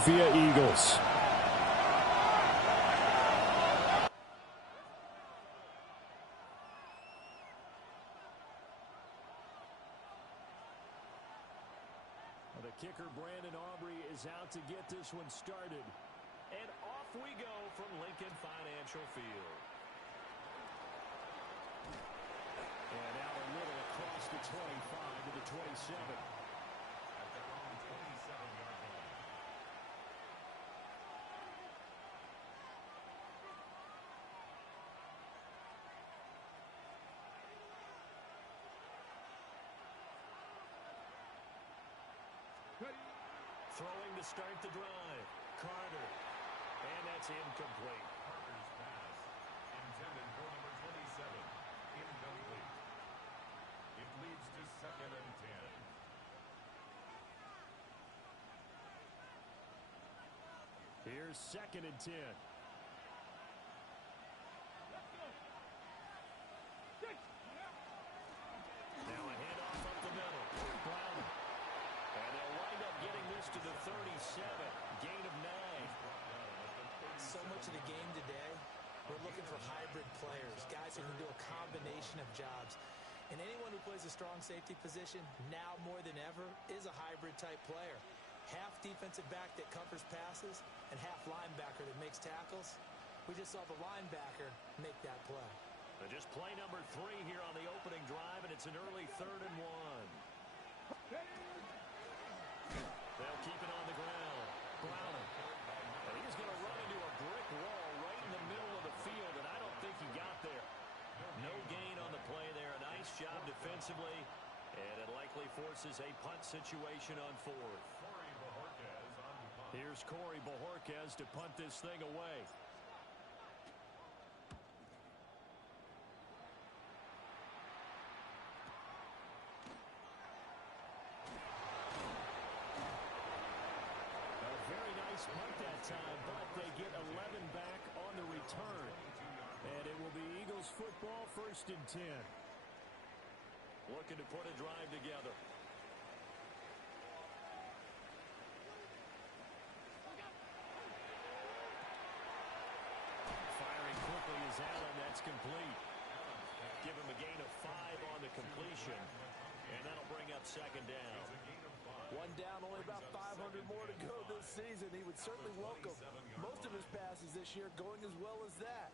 Philadelphia Eagles. The kicker, Brandon Aubrey, is out to get this one started. And off we go from Lincoln Financial Field. And out a little across the 25 to the 27. At their own 27-yard line. Throwing to start the drive. Carter. And that's incomplete. Carter's pass intended for number 27. Incomplete. It leads to 2nd and 10. Here's 2nd and 10. Now a handoff up the middle. Brown. And they'll wind up getting this to the 37. Gain of 9. So much of the game today, we're looking for hybrid players, guys who can do a combination of jobs. And anyone who plays a strong safety position, now more than ever, is a hybrid type player. Half defensive back that covers passes and half linebacker that makes tackles. We just saw the linebacker make that play. Just play number 3 here on the opening drive, and it's an early 3rd and 1. They'll keep it on the ground. Brown. And he's going to run into a brick wall right in the middle of the field, and I don't think he got there. No gain on the play there. A nice job defensively, and it likely forces a punt situation on 4th. Here's Corey Bojorquez to punt this thing away. Punt that time, but they get 11 back on the return. And it will be Eagles football, 1st and 10. Looking to put a drive together. Firing quickly is Allen. That's complete. Give him a gain of 5 on the completion. And that'll bring up 2nd down. 1 down, only about 500 more to go this season. He would certainly welcome most of his passes this year going as well as that.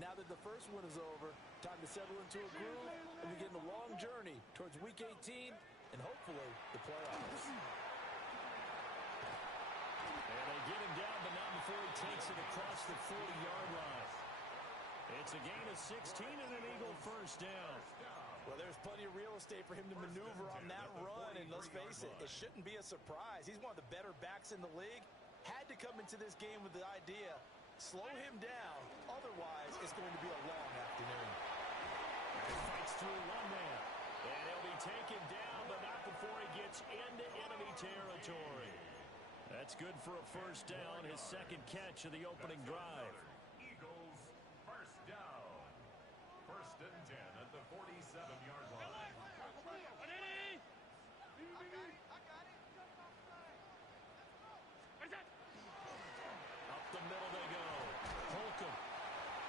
Now that the first one is over, time to settle into a groove and begin the long journey towards Week 18 and hopefully the playoffs. And they get him down, but not before he takes it across the 40-yard line. It's a gain of 16 and an Eagle 1st down. Well, there's plenty of real estate for him to maneuver on that run, and let's face it, it shouldn't be a surprise. He's one of the better backs in the league. Had to come into this game with the idea, slow him down, otherwise it's going to be a long afternoon. He fights through one man, and he'll be taken down, but not before he gets into enemy territory. That's good for a 1st down, his 2nd catch of the opening drive. Eagles 1st down. 1st and 10 at the 47-yard line. Up the middle they go. Holcomb.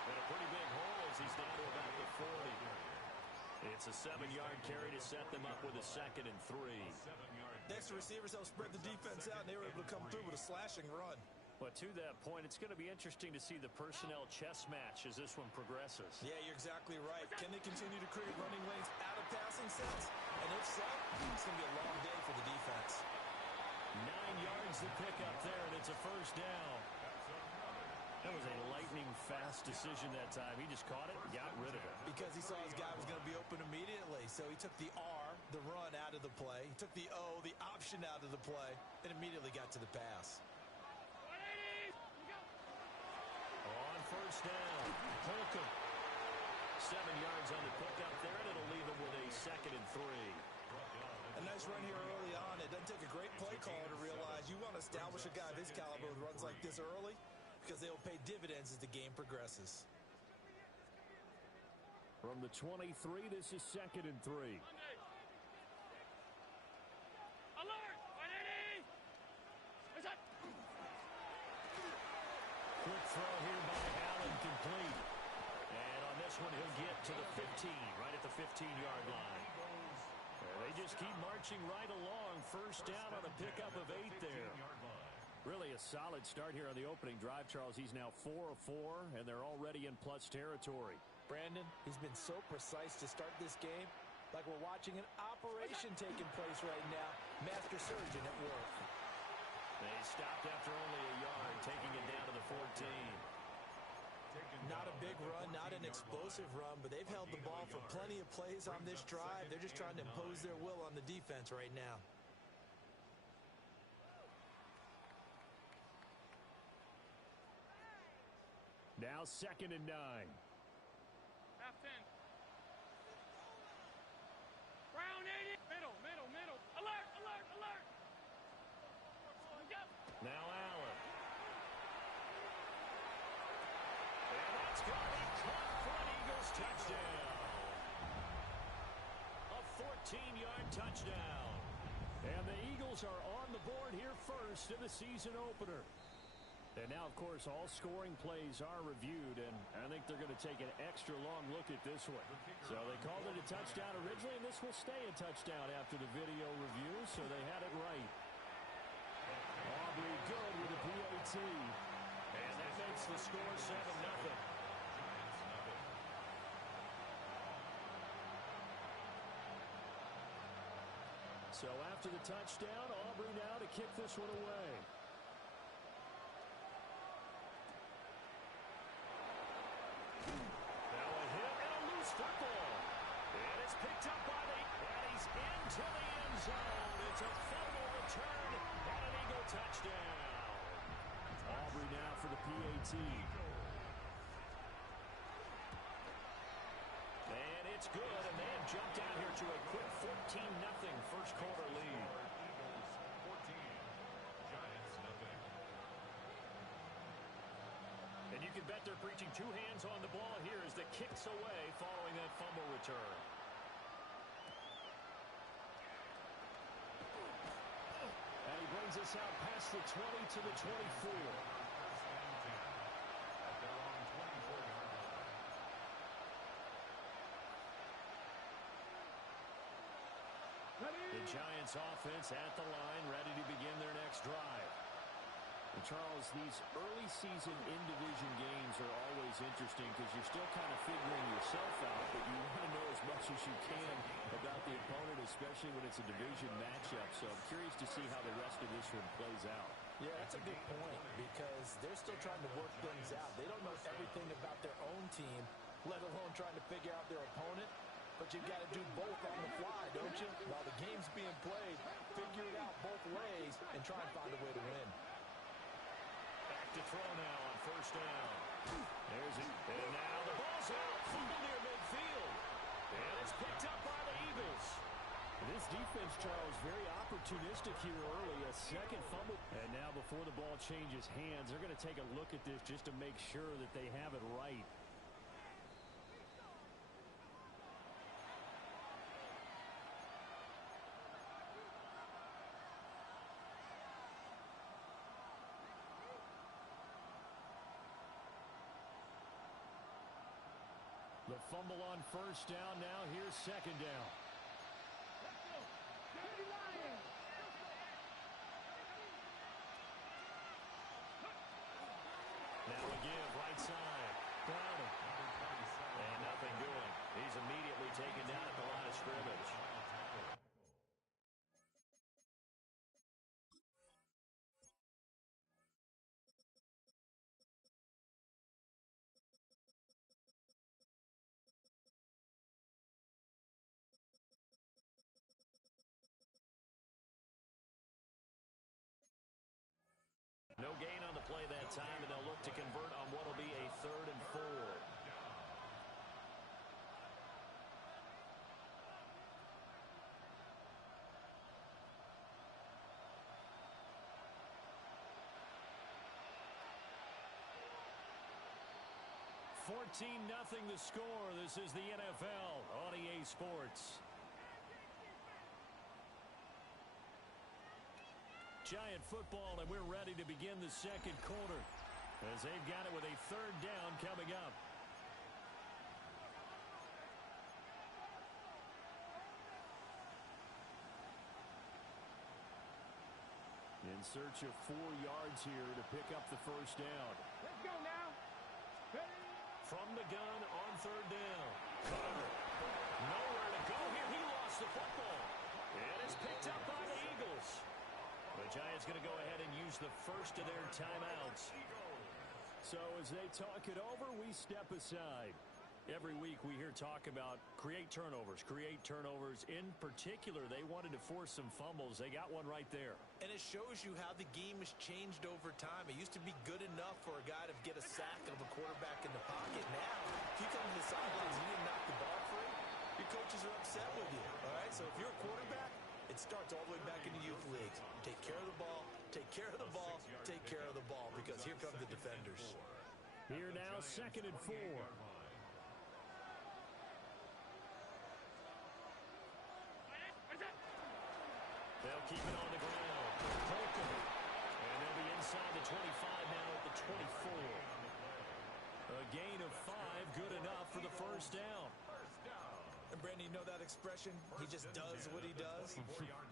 And a pretty big hole as he's down to about the 40. It's a 7-yard carry to set them up with a 2nd and 3. Next, the receivers helped spread the defense out, and they were able to come through with a slashing run. But to that point, it's going to be interesting to see the personnel chess match as this one progresses. Yeah, you're exactly right. Can they continue to create running lanes out of passing sets? And if so, it's going to be a long day for the defense. 9 yards to pick up there, and it's a 1st down. That was a lightning-fast decision that time. He just caught it and got rid of it. Because he saw his guy was going to be open immediately. So he took the R, the run, out of the play. He took the O, the option, out of the play, and immediately got to the pass. On 1st down, Holcomb. 7 yards on the pickup there, and it'll leave him with a 2nd and 3. A nice run here early on. It doesn't take a great play caller to realize you want to establish a guy of his caliber with runs like this early because they will pay dividends as the game progresses. From the 23, this is 2nd and 3. throw here by Allen, complete. And on this one, he'll get to the 15, right at the 15-yard line. They just keep marching right along. First down on a pickup of 8 there. Really a solid start here on the opening drive, Charles. He's now 4 of 4, and they're already in plus territory. Brandon, he's been so precise to start this game, like we're watching an operation taking place right now. Master surgeon at work. They stopped after only a yard, taking it down to the 14. Not a big run, not an explosive run, but they've held the ball for plenty of plays on this drive. They're just trying to impose their will on the defense right now. Now 2nd and 9. Half 10. Brown 80. Middle. Alert, alert, alert. Now Allen. And that's going to be caught for an Eagles touchdown. A 14-yard touchdown. And the Eagles are on the board here first in the season opener. And now, of course, all scoring plays are reviewed, and I think they're going to take an extra long look at this one. So they called it a touchdown originally, and this will stay a touchdown after the video review, so they had it right. Aubrey good with a PAT. And that makes the score 7-0. So after the touchdown, Aubrey now to kick this one away. Now a hit and a loose football. And it's picked up by and he's into the end zone. It's a fumble return and an Eagle touchdown. Aubrey now for the PAT. And it's good, and they have jumped out here to a quick 14-0 first quarter lead. And you can bet they're preaching two hands on the ball here as the kicks away following that fumble return. And he brings us out past the 20 to the 24. The Giants offense at the line, ready to begin their next drive. And Charles, these early season in-division games are always interesting because you're still kind of figuring yourself out, but you want to know as much as you can about the opponent, especially when it's a division matchup. So I'm curious to see how the rest of this one plays out. Yeah, that's a good point because they're still trying to work things out. They don't know everything about their own team, let alone trying to figure out their opponent. But you've got to do both on the fly, don't you? While the game's being played, figure it out both ways and try and find a way to win. Back to throw now on first down. There's it. And now the ball's out. Fumble near midfield. And it's picked up by the Eagles. This defense, Charles, very opportunistic here early. A second fumble. And now before the ball changes hands, they're going to take a look at this just to make sure that they have it right. The fumble on first down. Now here's second down. Now a give, right side. Browning. And nothing doing. He's immediately taken down at the line of scrimmage. No gain on the play that time, and they'll look to convert on what will be a 3rd and 4. $14-0 the score. This is the NFL on EA Sports. Giant football, and we're ready to begin the second quarter. as they've got it with a third down coming up. In search of 4 yards here to pick up the first down. Let's go now. From the gun on third down. Carter. Nowhere to go here. He lost the football. And it's picked up by the Eagles. The Giants going to go ahead and use the first of their timeouts. So as they talk it over, we step aside. Every week we hear talk about create turnovers. In particular, they wanted to force some fumbles. They got one right there. And it shows you how the game has changed over time. It used to be good enough for a guy to get a sack of a quarterback in the pocket. Now, if you come to the sidelines and you didn't knock the ball free, your coaches are upset with you. All right, so if you're a quarterback, it starts all the way back in the youth leagues. Take care of the ball, take care of the ball, take care of the ball, because here come the defenders. Here now, 2nd and 4. They'll keep it on the ground. Holcomb. And they'll be inside the 25 now at the 24. A gain of 5, good enough for the first down. And Brandon, you know that expression? He just does what he does?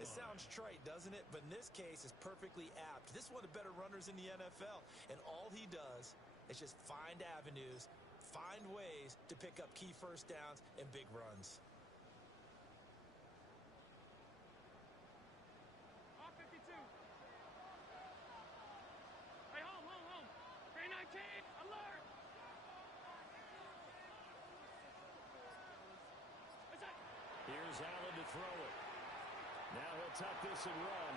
It sounds trite, doesn't it? But in this case, it's perfectly apt. This is one of the better runners in the NFL. And all he does is just find avenues, find ways to pick up key first downs and big runs. Alert! Here's Allen to throw it. Now he'll tuck this and run.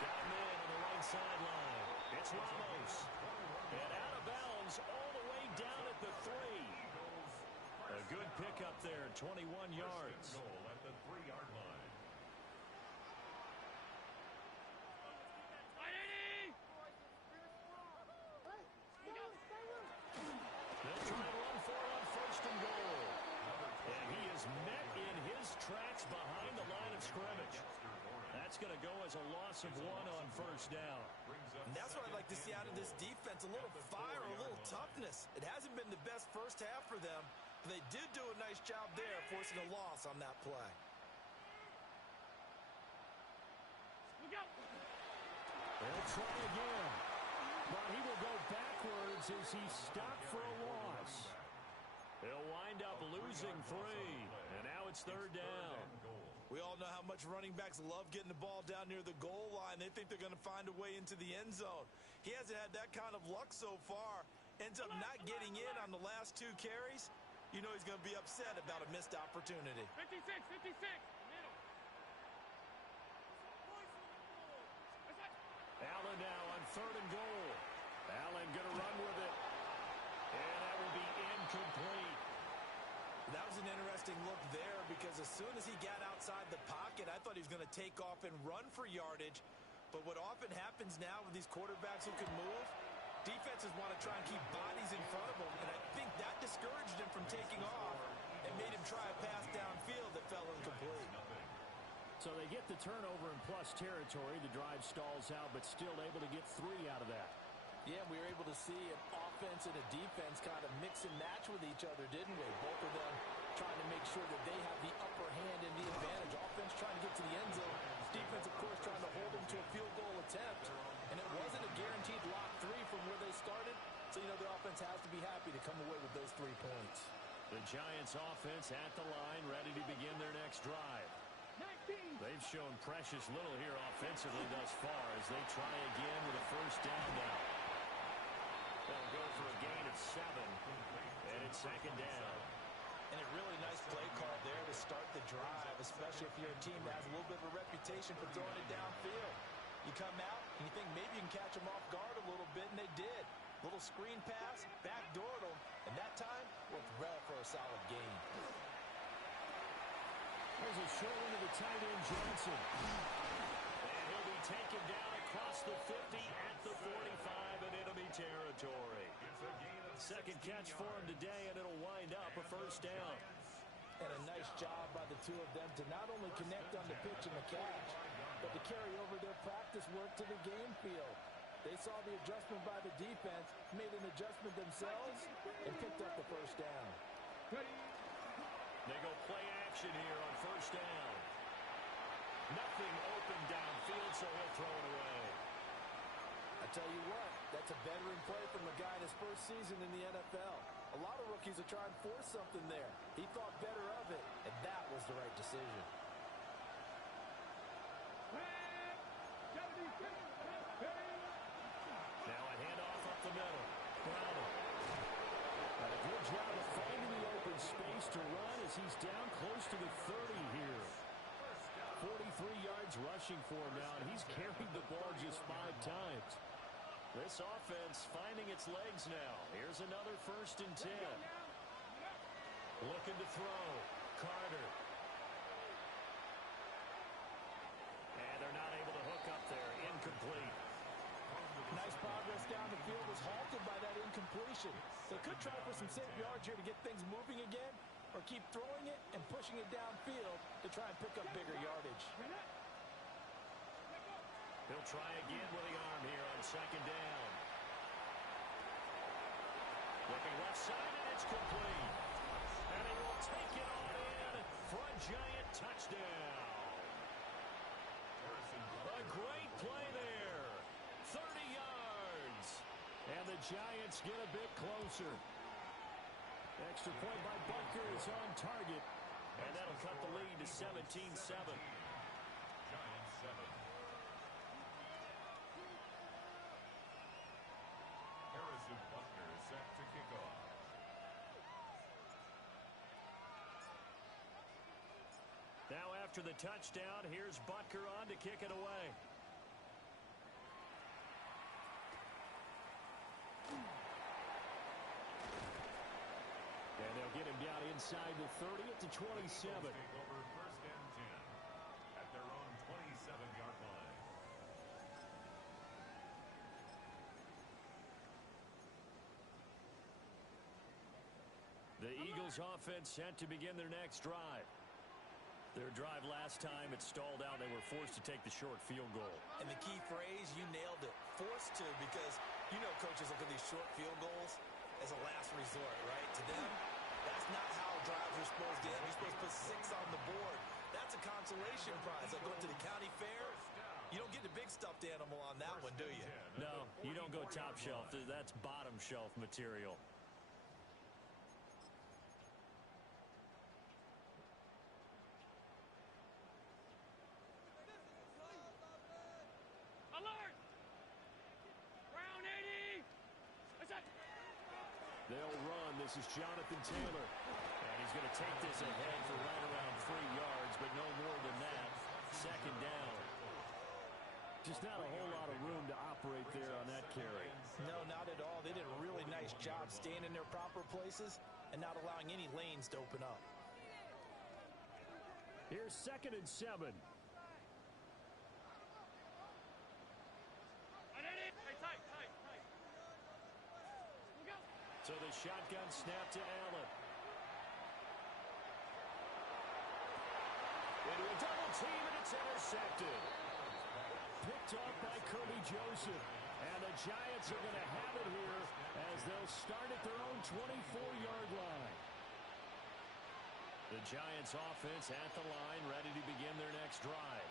Got him in on the right sideline. It's Ramos. And out of bounds all the way down at the 3. A good pickup there, 21 yards. Goal at the 3-yard line. They'll try to run for it on 1st and goal. And he is met in his tracks behind the line of scrimmage. That's going to go as a loss of 1 on 1st down. And that's what I'd like to see out of this defense, a little fire, a little toughness. It hasn't been the best first half for them, but they did do a nice job there, forcing a loss on that play. Look out! They'll try again. But he will go backwards as he stopped for a loss. He'll wind up losing 3. And now it's 3rd down. We all know how much running backs love getting the ball down near the goal line. They think they're going to find a way into the end zone. He hasn't had that kind of luck so far. Ends up not getting in on the last 2 carries. You know he's going to be upset about a missed opportunity. 56, 56, middle. Allen now on 3rd and goal. Allen going to run with it. And that will be incomplete. That was an interesting look there, because as soon as he got outside the pocket, I thought he was going to take off and run for yardage. But what often happens now with these quarterbacks who can move, defenses want to try and keep bodies in front of them, and I think that discouraged him from taking off and made him try a pass downfield that fell incomplete. So they get the turnover in plus territory. The drive stalls out, but still able to get 3 out of that. Yeah, we were able to see an offense and a defense kind of mix and match with each other, didn't we? Both of them trying to make sure that they have the upper hand and the advantage. Offense trying to get to the end zone. Defense, of course, trying to hold them to a field goal attempt. And it wasn't a guaranteed lock 3 from where they started. So, you know, the offense has to be happy to come away with those 3 points. The Giants offense at the line, ready to begin their next drive. 19. They've shown precious little here offensively thus far as they try again with a first down now. They'll go for a gain of 7, and it's 2nd down. And a really nice play call there to start the drive, especially if you're a team that has a little bit of a reputation for throwing it downfield. You come out and you think maybe you can catch them off guard a little bit, and they did. Little screen pass, backdoored them, and that time worked well for a solid gain. There's a short one to the tight end, Johnson. And he'll be taken down across the 50 at the 45 in enemy territory. 2nd catch for him today, and it'll wind up a first down. And a nice job by the 2 of them to not only connect on the pitch and the catch, but to carry over their practice work to the game field. They saw the adjustment by the defense, made an adjustment themselves, and picked up the first down. They go play action here on first down. Nothing open downfield, so he'll throw it away. I tell you what, that's a veteran play from a guy in his first season in the NFL. A lot of rookies are trying to force something there. He thought better of it, and that was the right decision. Now a handoff up the middle. Browning. And a good job of finding the open space to run as he's down close to the 30 here. 43 yards rushing for him now, and he's carried the ball just 5 times. This offense finding its legs now. Here's another 1st and 10. Looking to throw. Carter. And they're not able to hook up there. Incomplete. Nice progress down the field was halted by that incompletion. They could try for some safe yards here to get things moving again, or keep throwing it and pushing it downfield to try and pick up bigger yardage. He'll try again with the arm here on 2nd down. Looking left side, and it's complete. And he will take it on in for a giant touchdown. A great play there. 30 yards. And the Giants get a bit closer. Extra point by Butker is on target. And that'll cut the lead to 17-7. Giants 7. Harrison Butker is set to kick off. Now after the touchdown, here's Butker on to kick it away. And they'll get him down inside the 30 at the 27. Take over 1st and 10 at their own 27-yard line. The Eagles offense set to begin their next drive. Their drive last time, it stalled out. They were forced to take the short field goal. And the key phrase, you nailed it, forced to, because you know coaches look at these short field goals as a last resort, right? To them, that's not how drives are supposed to end. You're supposed to put 6 on the board. That's a consolation prize. Like going to the county fair, you don't get the big stuffed animal on that one, do you? No, you don't go top shelf. That's bottom shelf material. Alert! Round 80! What's that? They'll run. This is Jonathan Taylor. And he's going to take this ahead for right around 3 yards, but no more than that. 2nd down. Just not a whole lot of room to operate there on that carry. No, not at all. They did a really nice job staying in their proper places and not allowing any lanes to open up. Here's 2nd and 7. So the shotgun snap to Allen. Into a double team, and it's intercepted. Picked off by Kirby Joseph. And the Giants are going to have it here as they'll start at their own 24-yard line. The Giants offense at the line, ready to begin their next drive.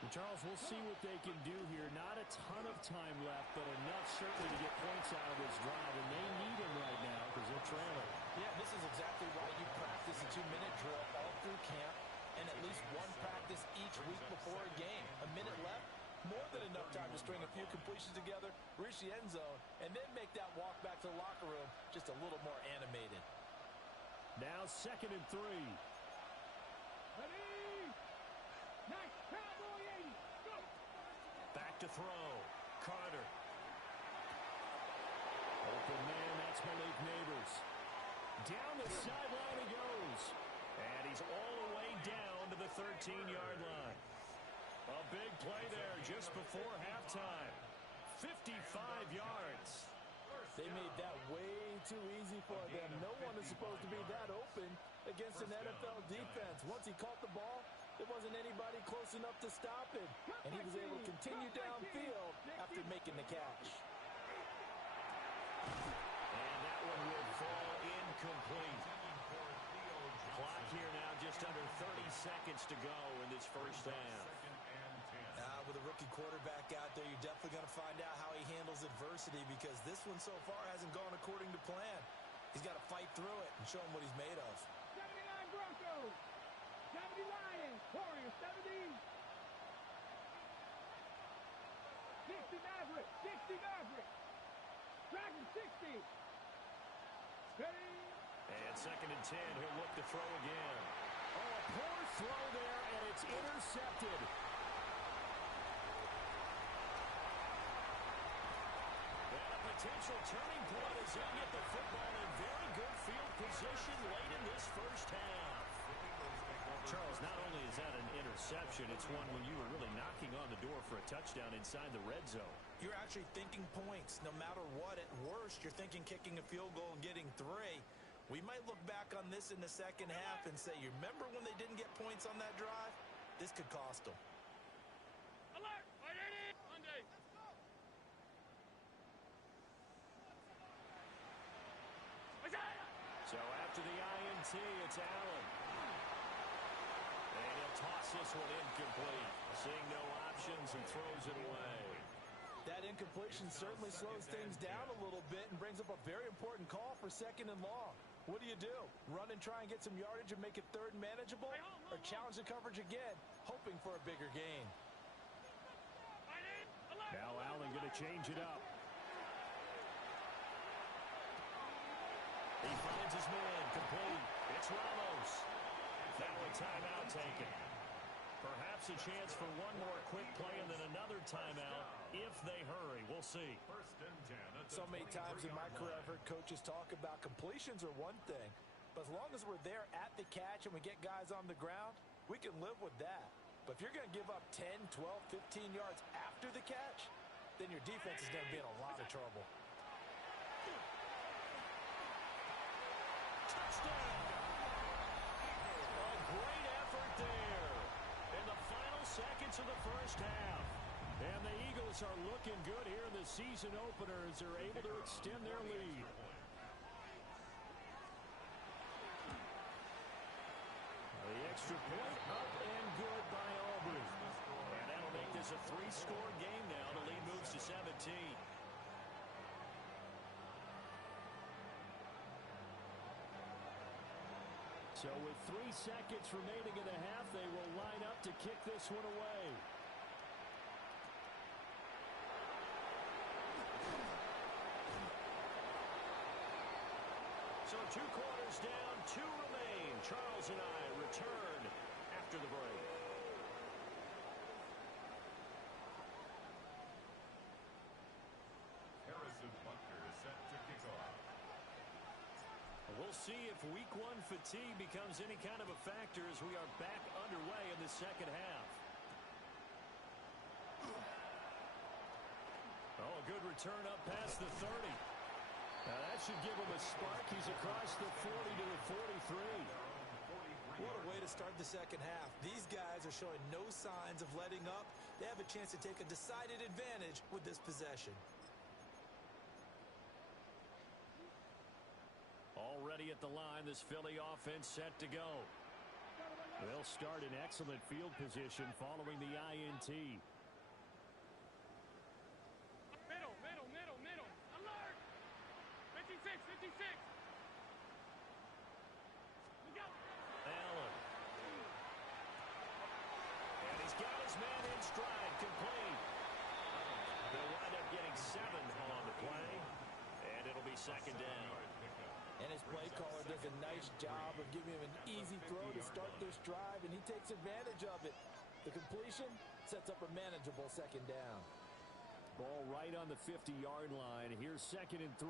Well, Charles, we'll see what they can do here. Not a ton of time left, but enough certainly to get points out of this drive, and they need them right now because they're trailing. Yeah, this is exactly why you practice a 2-minute drill all through camp and at least one practice each week before a game. A minute left, more than enough time to string a few completions together, reach the end zone, and then make that walk back to the locker room just a little more animated. Now 2nd and 3. Nice. Cowboy 80. Go. Back to throw. Carter. Open man, that's Malik Neighbors. Down the sideline he goes. And he's all the way down to the 13-yard line. A big play there just before halftime. 55 yards. They made that way too easy for them. No one is supposed to be that open against an NFL defense. Once he caught the ball, There wasn't anybody close enough to stop him, and he was able to continue downfield after making the catch. And that one will fall incomplete. Clock here now just under 30 seconds to go in this first half. With a rookie quarterback out there, you're definitely going to find out how he handles adversity, because this one so far hasn't gone according to plan. He's got to fight through it and show him what he's made of. 79 Broncos, 70 Lions, Warriors 70. 60 Mavericks, 60 Mavericks. Dragons 60. Ready? And 2nd and 10, he'll look to throw again. Oh, a poor throw there, and it's intercepted. Potential turning point as they get the football in very good field position late in this first half. Charles, not only is that an interception, it's one when you were really knocking on the door for a touchdown inside the red zone. You're actually thinking points. No matter what, at worst, you're thinking kicking a field goal and getting 3. We might look back on this in the second half and say, you remember when they didn't get points on that drive? This could cost them. Alert! Monday. So after the INT, it's Allen. And he'll toss this one incomplete. Seeing no options, and throws it away. That incompletion certainly slows things down a little bit and brings up a very important call for 2nd and long. What do? Run and try and get some yardage and make it 3rd and manageable? Or challenge the coverage again, hoping for a bigger gain? Now Allen going to change it up. He finds his man, complete. It's Ramos. Now a timeout taken. Perhaps a chance for one more quick play and then another timeout if they hurry. We'll see. 1st and 10. So many times in my career I've heard coaches talk about completions are one thing, but as long as we're there at the catch and we get guys on the ground, we can live with that. But if you're going to give up 10, 12, 15 yards after the catch, then your defense is going to be in a lot of trouble. Touchdown! A great effort there in the final seconds of the first half. And the Eagles are looking good here in the season opener as they're able to extend their lead. The extra point up and good by Aubrey. And that'll make this a 3-score game now. The lead moves to 17. So with 3 seconds remaining in the half, they will line up to kick this one away. So 2 quarters down, 2 remain. Charles and I return after the break. Harrison Butker is set to kick off. We'll see if week 1 fatigue becomes any kind of a factor as we are back underway in the second half. Oh, a good return up past the 30. Now that should give him a spark. He's across the 40 to the 43. What a way to start the second half. These guys are showing no signs of letting up. They have a chance to take a decided advantage with this possession. Already at the line, this Philly offense set to go. They'll start in excellent field position following the INT. Middle. Alert! 56. We go. Allen. And he's got his man in stride, complete. They'll wind up getting 7 on the play, and it'll be 2nd down. And his play caller does a nice job of giving him an easy throw to start this drive, and he takes advantage of it. The completion sets up a manageable 2nd down. Ball right on the 50-yard line. Here's 2nd and 3.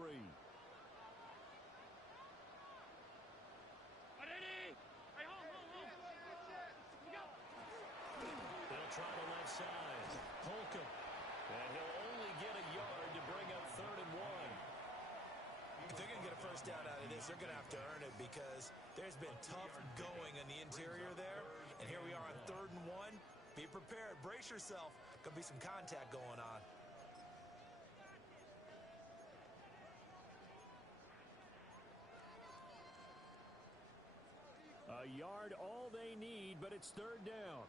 Ready? Hey, home. We go. They'll try the left side. Holcomb. And he'll only get a yard to bring up 3rd and 1. If they're going to get a first down out of this, they're going to have to earn it because there's been tough going in the interior there. And here we are on 3rd and 1. Be prepared. Brace yourself. Could be some contact going on. A yard all they need, but it's 3rd down.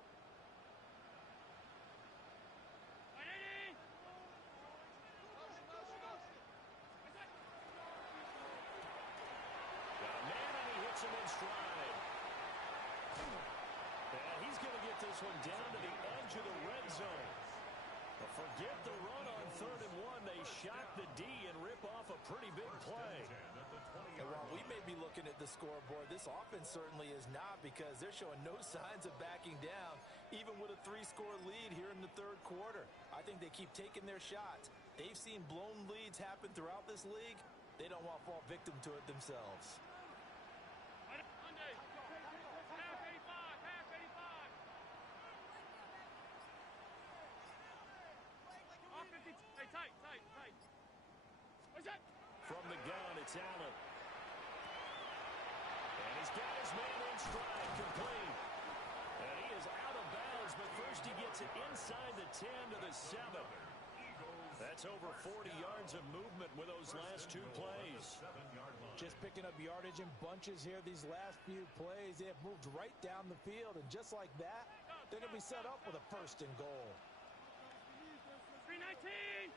Got a man, and he hits him in stride. And he's going to get this one down to the edge of the red zone. But forget the run on 3rd and 1. They shock the D and rip off a pretty big play. And while we may be looking at the scoreboard, this offense certainly is not, because they're showing no signs of backing down, even with a 3-score lead here in the 3rd quarter. I think they keep taking their shots. They've seen blown leads happen throughout this league. They don't want to fall victim to it themselves. From the gun, it's Allen. And he's got his man in stride, complete. And he is out of bounds, but first he gets it inside the 10 to the 7. That's over 40 yards of movement with those last 2 plays. Just picking up yardage in bunches here these last few plays. They have moved right down the field, and just like that, they're going to be set up with a 1st and goal. 319.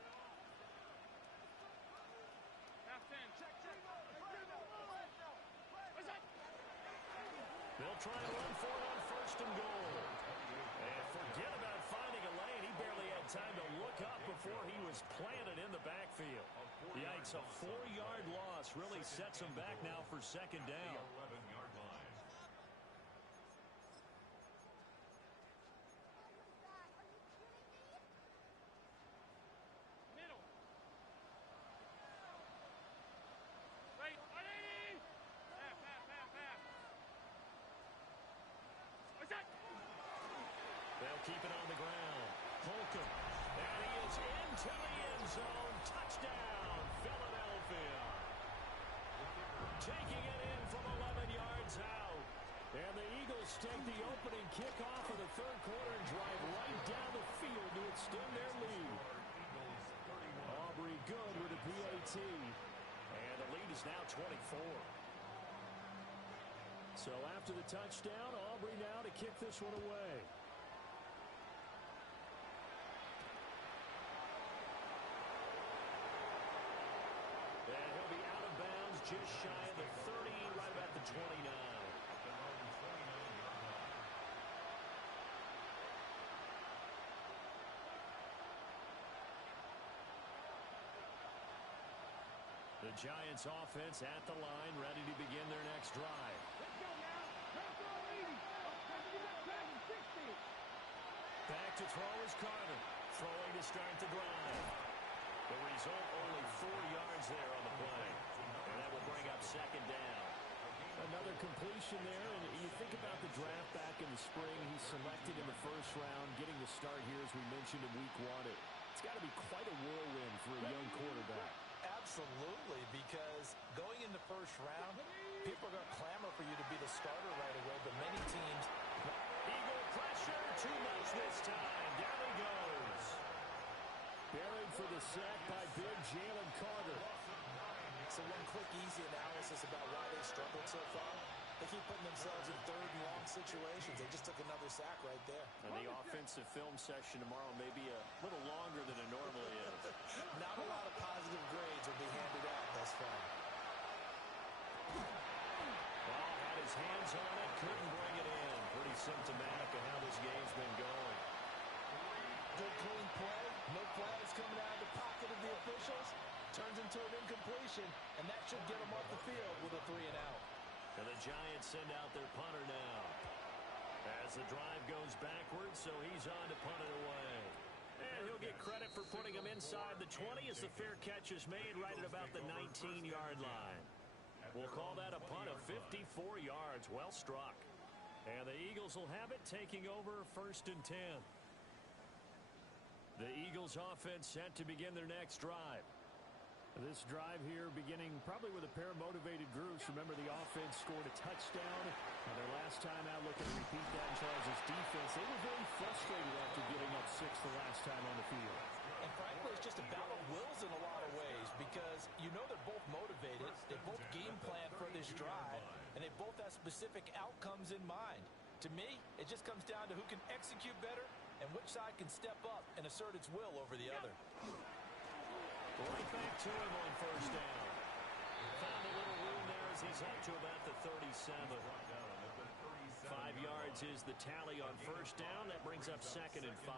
They'll try and run for it on 1st and goal. And forget about finding a lane. He barely had time to look up before he was planted in the backfield. Yikes, a 4-yard loss really sets him back now for 2nd down. They'll keep it on the ground. Holcomb. And he is into the end zone. Touchdown, Philadelphia. Taking it in from 11 yards out. And the Eagles take the opening kickoff of the 3rd quarter and drive right down the field to extend their lead. Aubrey good with a PAT. And the lead is now 24. So after the touchdown, Aubrey now to kick this one away. And he'll be out of bounds just shy of the 30, right about the 29. The Giants offense at the line, ready to begin their next drive. Back to throw is Carter. Throwing to start the drive. The result, only 4 yards there on the play. And that will bring up 2nd down. Another completion there, and you think about the draft back in the spring. He's selected in the 1st round, getting the start here, as we mentioned, in week 1. It's got to be quite a whirlwind for a young quarterback. Absolutely, because going in the 1st round, people are going to clamor for you to be the starter right away, but many teams... Eagle pressure, too much this time. Down he goes. Buried for the sack by big Jalen Carter. So one quick, easy analysis about why they struggled so far. They keep putting themselves in 3rd and long situations. They just took another sack right there. And the offensive film session tomorrow may be a little longer than it normally is. Not a lot of positive grades will be handed out thus far. Ball had his hands on it, couldn't bring it in. Pretty symptomatic of how this game's been going. Good clean play. No flags coming out of the pocket of the officials. Turns into an incompletion, and that should get them off the field with a 3-and-out. And the Giants send out their punter now. As the drive goes backwards, so he's on to punt it away. And he'll get credit for putting him inside the 20 as the fair catch is made right at about the 19-yard line. We'll call that a punt of 54 yards. Well struck. And the Eagles will have it, taking over 1st and 10. The Eagles offense set to begin their next drive. This drive here beginning probably with a pair of motivated groups. Remember, the offense scored a touchdown. Their last time out, looking to repeat that in Charles' defense. They were very frustrated after giving up 6 the last time on the field. And frankly, it's just a battle of wills in a lot of ways because you know they're both motivated. They both game plan for this drive, and they both have specific outcomes in mind. To me, it just comes down to who can execute better and which side can step up and assert its will over the other. Right back to him on first down. Found a little room there as he's up to about the 37. 5 yards is the tally on first down. That brings up 2nd and 5.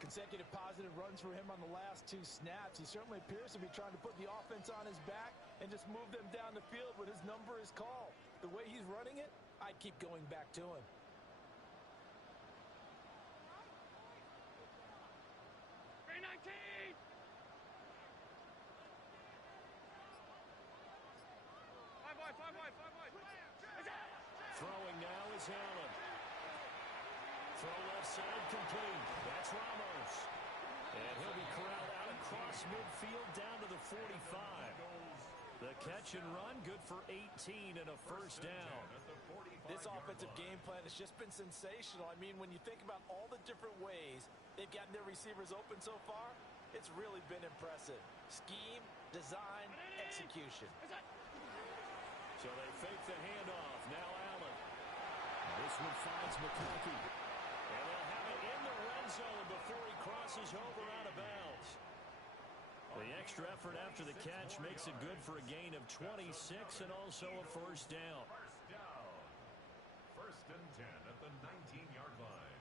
Consecutive positive runs for him on the last 2 snaps. He certainly appears to be trying to put the offense on his back and just move them down the field when his number is called. The way he's running it, I'd keep going back to him. Throwing now is Allen. Throw left side complete. That's Ramos. And he'll be corralled out across midfield down to the 45. The catch and run, good for 18 and a first down. This offensive game plan has just been sensational. I mean, when you think about all the different ways they've gotten their receivers open so far, it's really been impressive. Scheme, design, execution. So they fake the handoff. Now Allen. This one finds McConkey. And they'll have it in the red zone before he crosses over out of bounds. The extra effort after the catch makes it good for a gain of 26 and also a first down. First and 10 at the 19-yard line.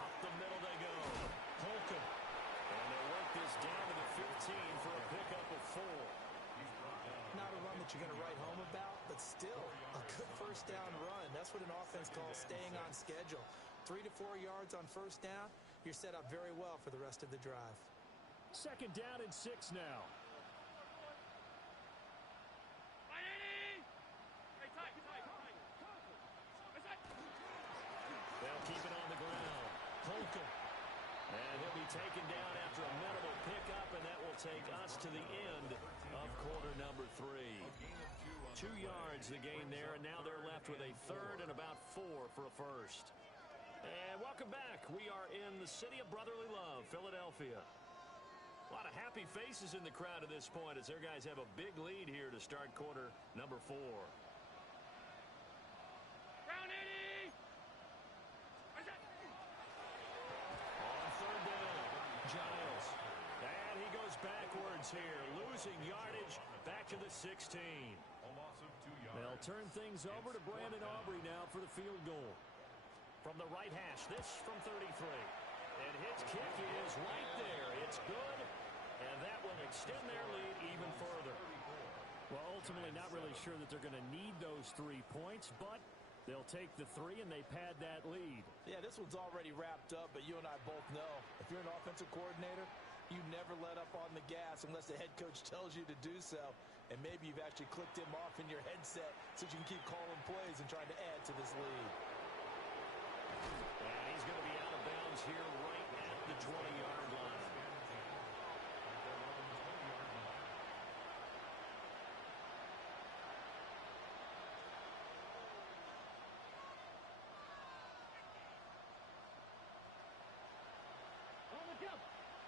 Up the middle they go. Holcomb. And they work this down to the 15 for a pickup of 4. Not a run that you're going to write home about, but still a good first down run. That's what an offense calls staying on schedule. 3 to 4 yards on first down, you're set up very well for the rest of the drive. 2nd down and 6 now. They'll keep it on the ground. Holcomb. And he'll be taken down after a minimal pickup, and that will take us to the end of quarter number 3. 2 yards the gain there, and now they're left with a 3rd and about 4 for a first. And welcome back. We are in the city of brotherly love, Philadelphia. A lot of happy faces in the crowd at this point as their guys have a big lead here to start quarter number 4. Giles. And he goes backwards here, losing yardage back to the 16. They'll turn things over to Brandon Aubrey now for the field goal. From the right hash, this from 33. And his kick is right there. It's good, and that will extend their lead even further. Well, ultimately not really sure that they're going to need those 3 points, but they'll take the 3 and they pad that lead. Yeah, this one's already wrapped up, but you and I both know if you're an offensive coordinator, you never let up on the gas unless the head coach tells you to do so. And maybe you've actually clicked him off in your headset so you can keep calling plays and trying to add to this lead. And he's going to be out of bounds here right at the 20-yard line.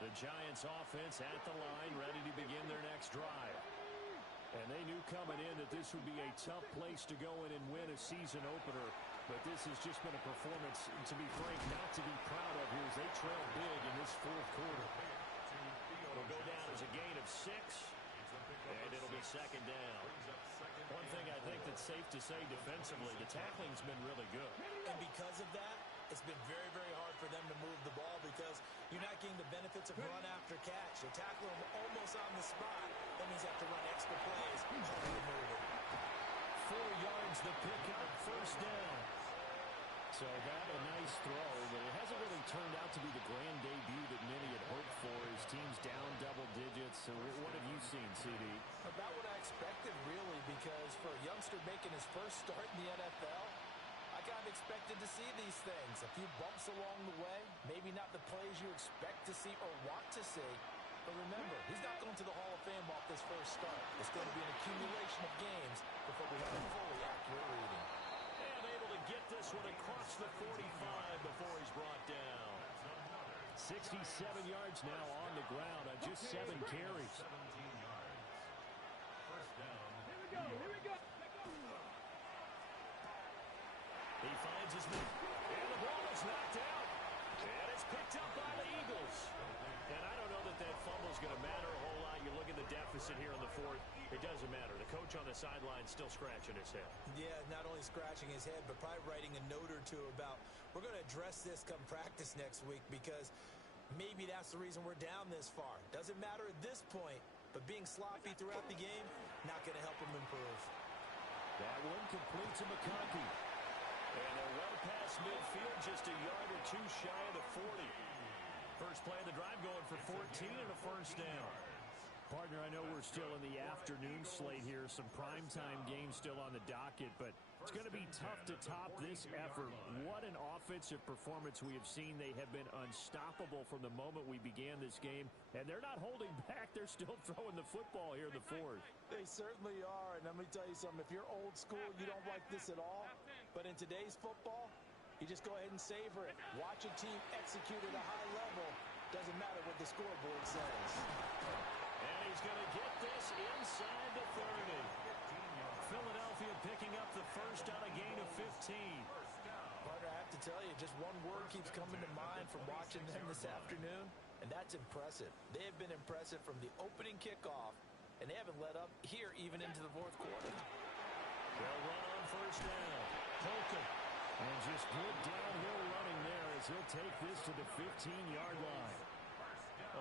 The Giants offense at the line, ready to begin their next drive. And they knew coming in that this would be a tough place to go in and win a season opener. But this has just been a performance, to be frank, not to be proud of here as they trail big in this 4th quarter. It'll go down as a gain of 6, and it'll be 2nd down. One thing I think that's safe to say defensively, the tackling's been really good. And because of that, it's been very, very hard for them to move the ball because you're not getting the benefits of run after catch. They're tackling them almost on the spot. That means you have to run extra plays. Hard to move it. 4 yards the pickup, first down. So that a nice throw, but it hasn't really turned out to be the grand debut that many had hoped for. His team's down double digits. So what have you seen, CD? About what I expected, really, because for a youngster making his first start in the NFL, I kind of expected to see these things. A few bumps along the way, maybe not the plays you expect to see or want to see. But remember, he's not going to the Hall of Fame off this first start. It's going to be an accumulation of games before we have a fully accurate reading. And able to get this one across the 45 before he's brought down. 67 yards now on the ground on just 7 carries. 17 yards. First down. Here we go. He finds his man, and the ball is knocked out. And it's picked up by the Eagles. And I don't know that that fumble is going to matter a whole lot. You look at the deficit here in the fourth. It doesn't matter. The coach on the sideline still scratching his head. Yeah, not only scratching his head, but probably writing a note or two about, we're going to address this come practice next week, because maybe that's the reason we're down this far. Doesn't matter at this point, but being sloppy throughout the game, not going to help him improve. That one complete to McConkey. And they're well past midfield, just a yard or two shy of the 40. First play of the drive going for 14 and a first down. Partner, I know we're still in the afternoon slate here. Some primetime games still on the docket, but it's going to be tough to top this effort. What an offensive performance we have seen. They have been unstoppable from the moment we began this game, and they're not holding back. They're still throwing the football here in the fourth. They certainly are, and let me tell you something. If you're old school, you don't like this at all. But in today's football, you just go ahead and savor it. Watch a team execute at a high level. Doesn't matter what the scoreboard says. And he's going to get this inside the 30. Philadelphia picking up the first on a gain of 15. Partner, I have to tell you, just one word keeps coming to mind from watching them this afternoon, and that's impressive. They have been impressive from the opening kickoff, and they haven't let up here even into the fourth quarter. They'll run on first down. Holcomb. And just good downhill running there as he'll take this to the 15-yard line.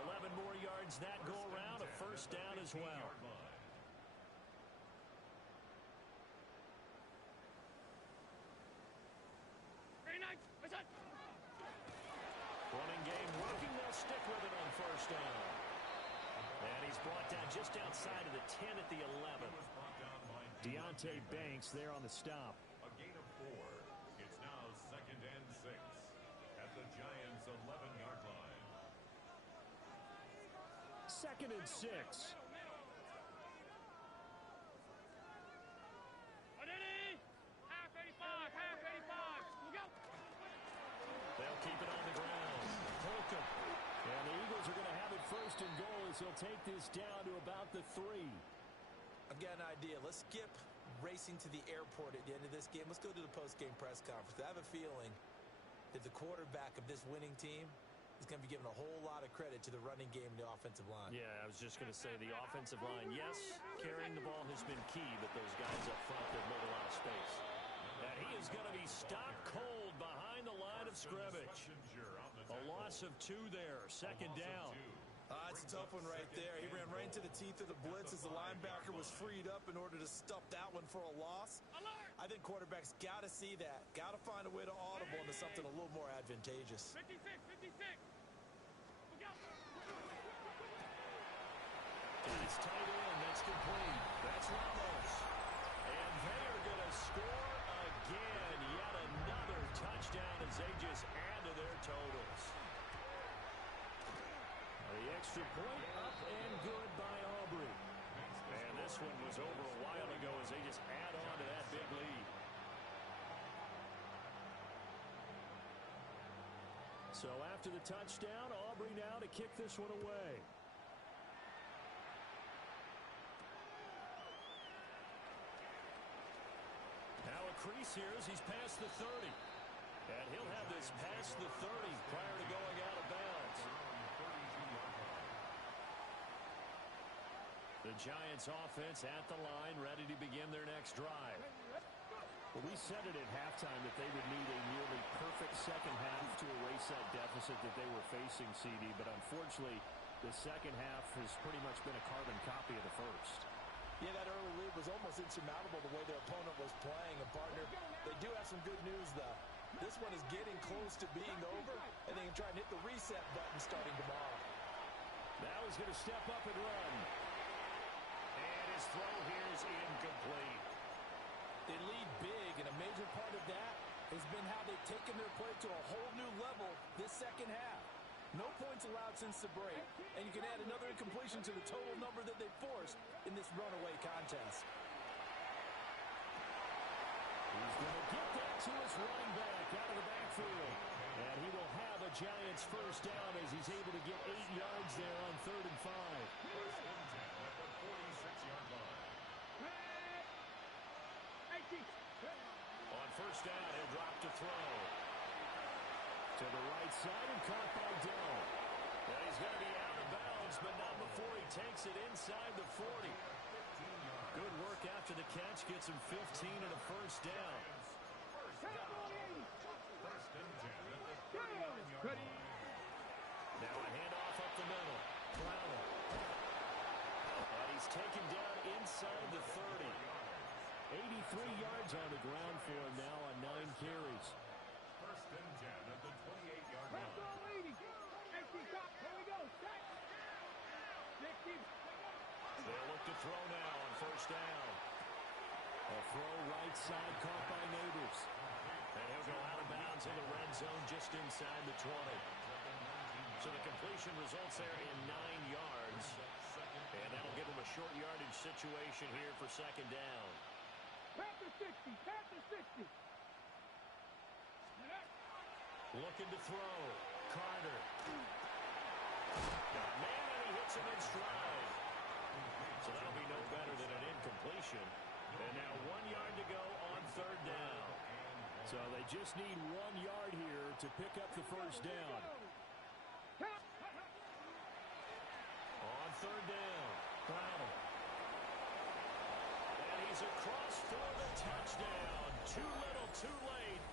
11 more yards that go around, a first down as well. Running game working, they'll stick with it on first down. And he's brought down just outside of the 10 at the 11. Deontay Banks there on the stop. A gain of 4. It's now 2nd and 6 at the Giants' 11-yard line. 2nd and 6. Half 85, half 85. Look out. They'll keep it on the ground. Holcomb. And the Eagles are going to have it first and goal as he'll take this down to about the 3. I've got an idea. Let's skip racing to the airport at the end of this game. Let's go to the post-game press conference. I have a feeling that the quarterback of this winning team is going to be given a whole lot of credit to the running game and the offensive line. Yeah, I was just going to say the offensive line, yes, carrying the ball has been key, but those guys up front have made a lot of space. And he is going to be stopped cold behind the line of scrimmage. A loss of 2 there, 2nd down. It's a tough one right there. He ran right into the teeth of the blitz as the linebacker was freed up in order to stuff that one for a loss. I think quarterbacks got to see that. Got to find a way to audible into something a little more advantageous. 56, 56. Look out. And it's tight end. That's complete. That's Ramos. And they are going to score again. Yet another touchdown as they just add to their totals. The extra point up and good by Aubrey. And this one was over a while ago as they just add on to that big lead. So after the touchdown, Aubrey now to kick this one away. Now a crease here as he's past the 30. And he'll have this past the 30 prior to going out of bounds. The Giants offense at the line, ready to begin their next drive. Well, we said it at halftime that they would need a nearly perfect second half to erase that deficit that they were facing, CD. But unfortunately, the second half has pretty much been a carbon copy of the first. Yeah, that early lead was almost insurmountable the way their opponent was playing. And, partner, they do have some good news, though. This one is getting close to being over, and they can try and hit the reset button starting tomorrow. Now he's going to step up and run. And his throw here is incomplete. They lead big, and a major part of that has been how they've taken their play to a whole new level this second half. No points allowed since the break, and you can add another incompletion to the total number that they forced in this runaway contest. He's going to get that to his running back out of the backfield. And he will have a Giants first down as he's able to get 8 yards there on 3rd and 5. First and 10 at the 46-yard line. On first down, he'll drop to throw. To the right side and caught by Dell. And he's going to be out of bounds, but not before he takes it inside the 40. Good work after the catch. Gets him 15 and a first down. First and 10 at the 39-yard line. Now a handoff up the middle. Crowder. And he's taken down inside the 30. 83 yards on the ground for him now on 9 carries. First and 10 at the 28-yard line. They'll look to throw now on first down. A throw right side caught by Neighbors. And he'll go out of bounds in the red zone just inside the 20. So the completion results there in 9 yards. And that'll give him a short yardage situation here for second down. Panther 60, Panther 60. Looking to throw. Carter. Got a man and he hits him in stride. So that'll be no better than an incompletion. And now 1 yard to go on third down. So they just need 1 yard here to pick up the first down. On third down, Crowder. And he's across for the touchdown. Too little, too late,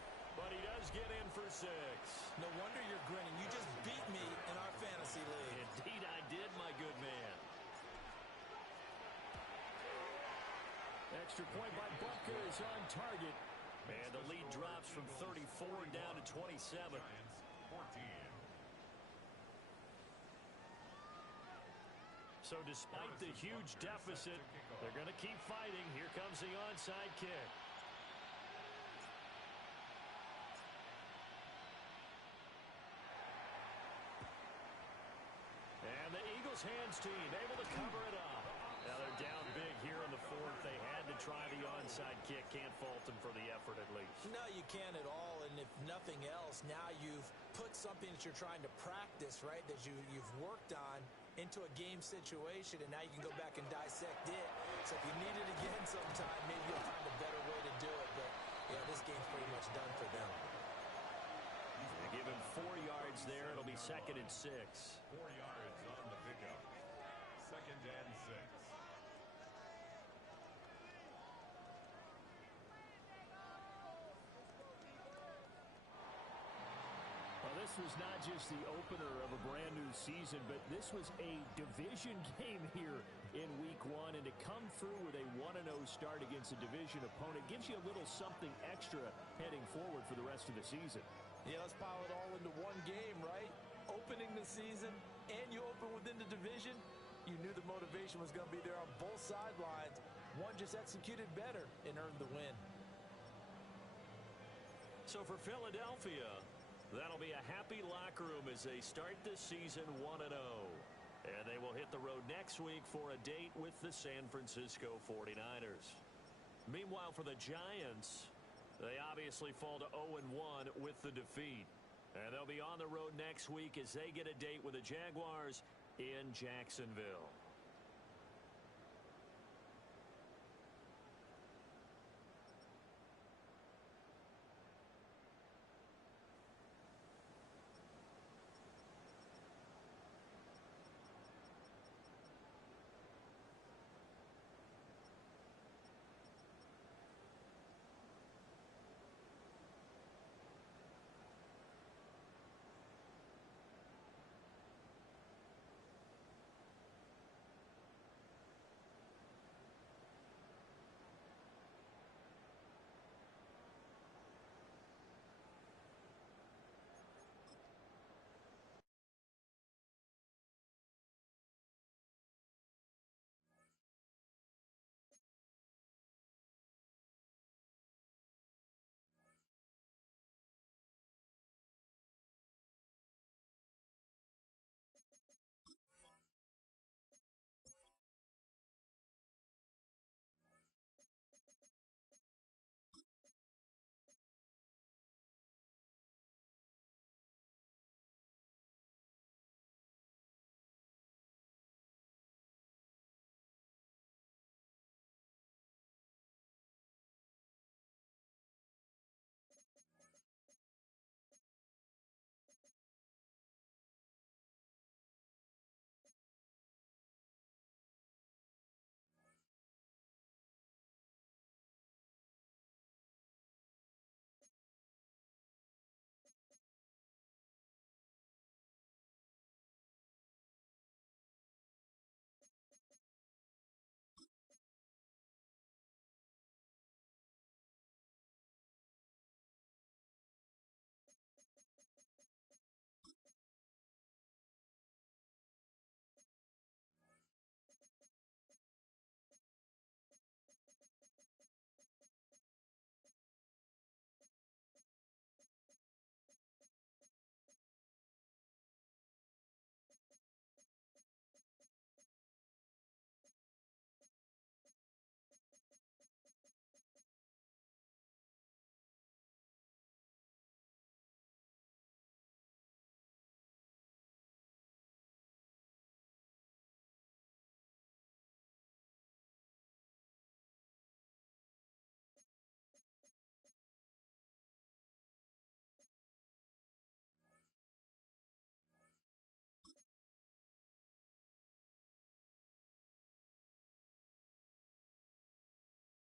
but he does get in for 6. No wonder you're grinning. You just beat me in our fantasy league. Indeed I did, my good man. Extra point by Butker is on target. And the lead drops from 34 down to 27. Giants 14. So despite the huge deficit, they're going to keep fighting. Here comes the onside kick. And the Eagles hands team able to cover it up. Now they're down big here in the 4th. They had to try the onside kick. Can't fault them for the effort at least. No, you can't at all. And if nothing else, now you've put something that you're trying to practice, right, that you've worked on into a game situation, and now you can go back and dissect it. So if you need it again sometime, maybe you'll find a better way to do it. But, yeah, this game's pretty much done for them. They give him 4 yards there. It'll be 2nd and 6. 4 yards on the pickup. 2nd and 6. Well, this was not just the opener of a brand new season, but this was a division game here in week 1. And to come through with a 1-0 start against a division opponent gives you a little something extra heading forward for the rest of the season. Yeah, let's pile it all into one game, right? Opening the season, and you open within the division. You knew the motivation was going to be there on both sidelines. One just executed better and earned the win. So for Philadelphia, that'll be a happy locker room as they start this season 1-0. And they will hit the road next week for a date with the San Francisco 49ers. Meanwhile, for the Giants, they obviously fall to 0-1 with the defeat. And they'll be on the road next week as they get a date with the Jaguars in Jacksonville.